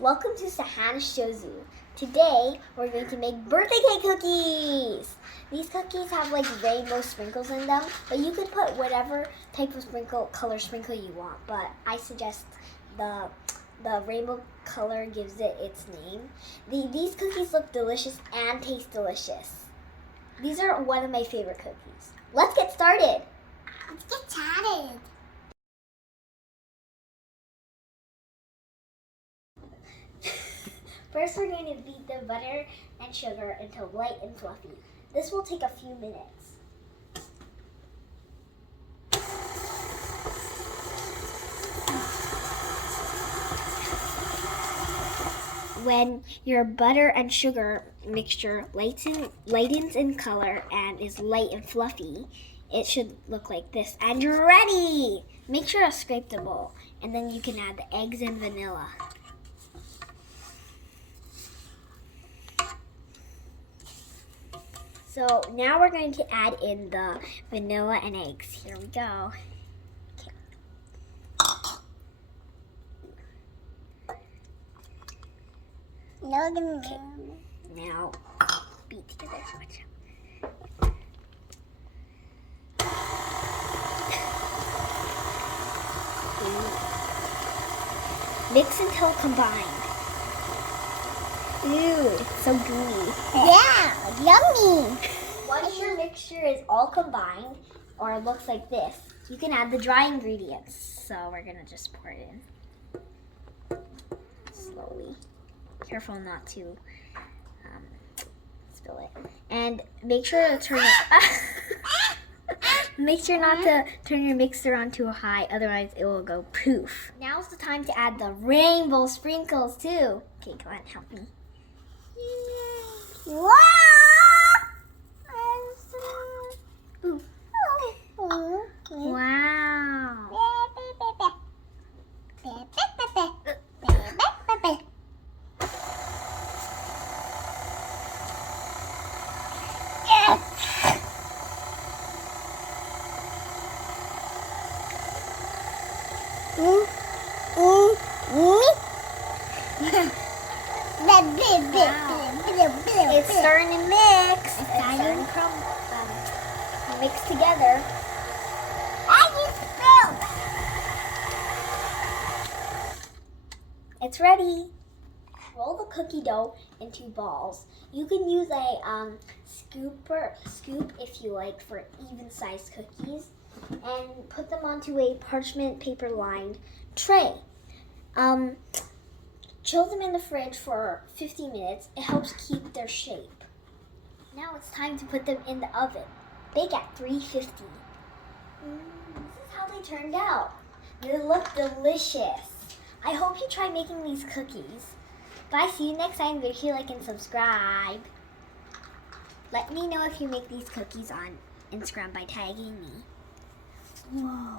Welcome to Sahana Shozu. Today we're going to make birthday cake cookies. These cookies have like rainbow sprinkles in them, but you could put whatever type of color sprinkle you want. But I suggest the rainbow color gives it its name. These cookies look delicious and taste delicious. These are one of my favorite cookies. Let's get started. Let's get started. First, we're going to beat the butter and sugar until light and fluffy. This will take a few minutes. When your butter and sugar mixture lightens in color and is light and fluffy, it should look like this. And you're ready! Make sure to scrape the bowl, and then you can add the eggs and vanilla. So now we're going to add in the vanilla and eggs. Here we go. Okay. Now beat together. Mix until combined. Ooh, it's so gooey. Yeah, yummy. Once your mixture is all combined, or it looks like this, you can add the dry ingredients. So we're gonna just pour it in slowly. Careful not to spill it. And make sure to turn it. Make sure not to turn your mixer on too high, otherwise it will go poof. Now's the time to add the rainbow sprinkles too. Okay, come on, help me. Wow! Ooh. Wow. It's starting to mix. It's starting to mix together. It's ready. Roll the cookie dough into balls. You can use a scoop if you like for even-sized cookies, and put them onto a parchment paper lined tray. Chill them in the fridge for 15 minutes. It helps keep their shape. Now it's time to put them in the oven. Bake at 350. This is how they turned out. They look delicious. I hope you try making these cookies. Bye, see you next time. Make sure you like and subscribe. Let me know if you make these cookies on Instagram by tagging me. Whoa.